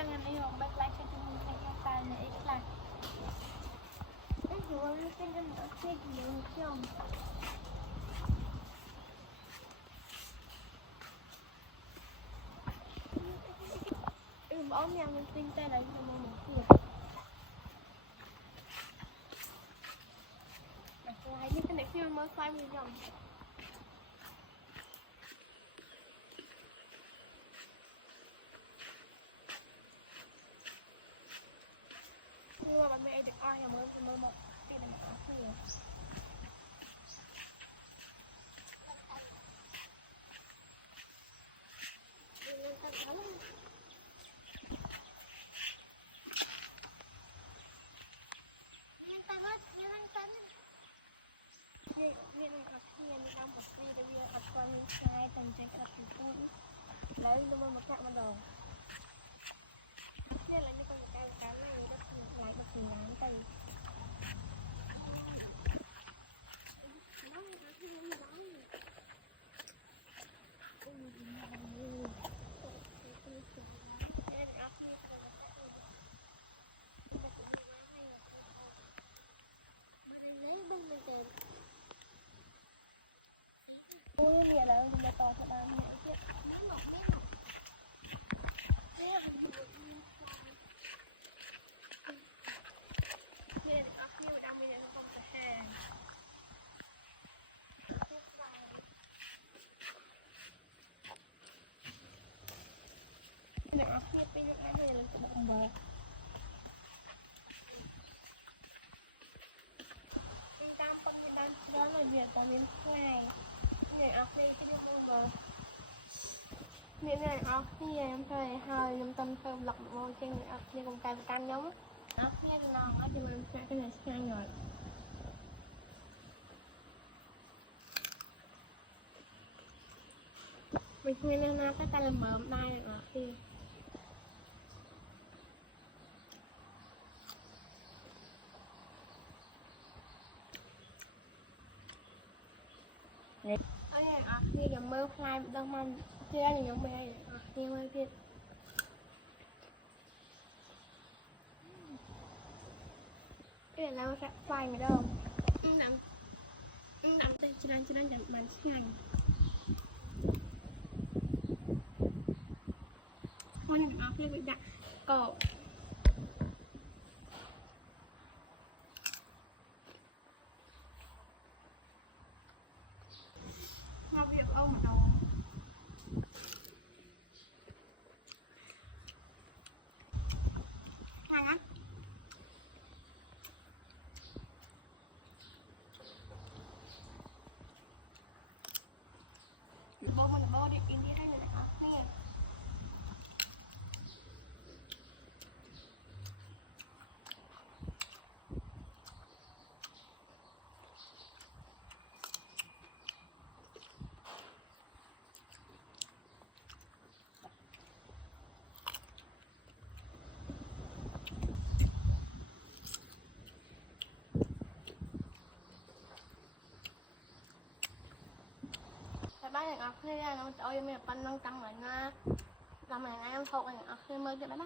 Riêng anh ấy không bật lại cho chúng mình thành tài này ít lại. Anh hiểu không? Nó tên nó thích nhiều không? Bỏ nhà mình tin tay lại cho mình một việc. Đặt lại những cái này khi mới quay mình dòng. Nhưng mà bạn mẹ được ai mới một cái này nó nhiều. Lấy nó mới một cạo ban đầu. Nên là như con cái này nó lại một thì ngán tay. Ôi mẹ là mình đã to thật là mẹ chứ. Để áp nhiệt bên những cái này là của bụng bờ. Mình đang bật mình đang đó là việc của mình này. Để áp nhiệt bên những bụng bờ. Nên là áp nhiệt em thấy hơi nhầm tâm thơm lọc môi trên áp nhiệt cùng cái can nhóm. Áp nhiệt nó thì mình sẽ cái này sẽ rồi. Mình khuyên em nào cái tay làm mớm đây là áp nhiệt. Ở đây áp nhiệt giống mơ fly đông mà chưa là giống mẹ áp nhiệt mới biết. Cái này là sẽ quay người đâu nằm tay trên chẳng bán ngành thôi nhìn áo kia bị đặt cổ mà việc ông ở đâu hay á bố đi in đi đây này nghe bác này ngọc khi nó ôi mình pan nông tăng lại nga làm này em thuộc này ngọc khi mới bye bye